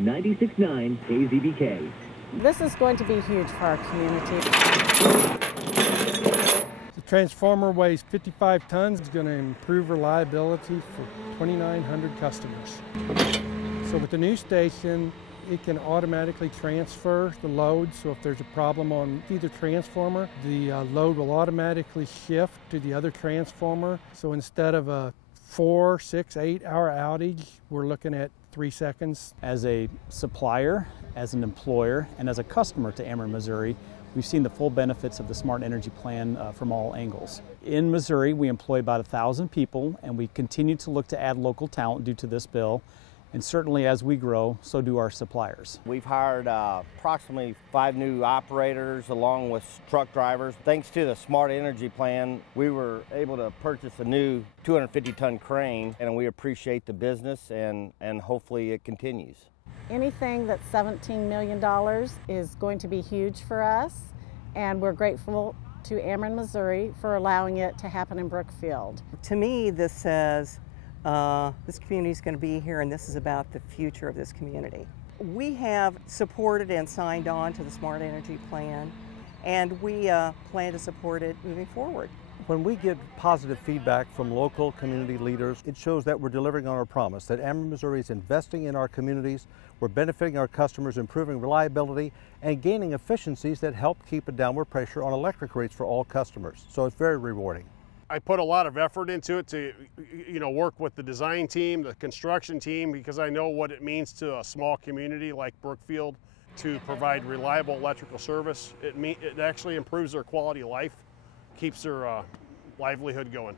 96.9 KZBK. This is going to be huge for our community. The transformer weighs 55 tons. It's going to improve reliability for 2,900 customers. So with the new station, it can automatically transfer the load. So if there's a problem on either transformer, the load will automatically shift to the other transformer. So instead of a 4, 6, 8 hour outage, we're looking at 3 seconds. As a supplier, as an employer, and as a customer to Ameren Missouri, we've seen the full benefits of the Smart Energy Plan from all angles. In Missouri, we employ about 1,000 people, and we continue to look to add local talent due to this bill. And certainly as we grow, so do our suppliers. We've hired approximately 5 new operators along with truck drivers. Thanks to the Smart Energy Plan, we were able to purchase a new 250-ton crane, and we appreciate the business and hopefully it continues. Anything that's $17 million is going to be huge for us, and we're grateful to Ameren, Missouri for allowing it to happen in Brookfield. To me, this says this community is going to be here, and this is about the future of this community. We have supported and signed on to the Smart Energy Plan, and we plan to support it moving forward. When we get positive feedback from local community leaders, it shows that we're delivering on our promise, that Ameren Missouri is investing in our communities, we're benefiting our customers, improving reliability, and gaining efficiencies that help keep a downward pressure on electric rates for all customers. So it's very rewarding. I put a lot of effort into it to, work with the design team, the construction team, because I know what it means to a small community like Brookfield to provide reliable electrical service. It actually improves their quality of life, keeps their livelihood going.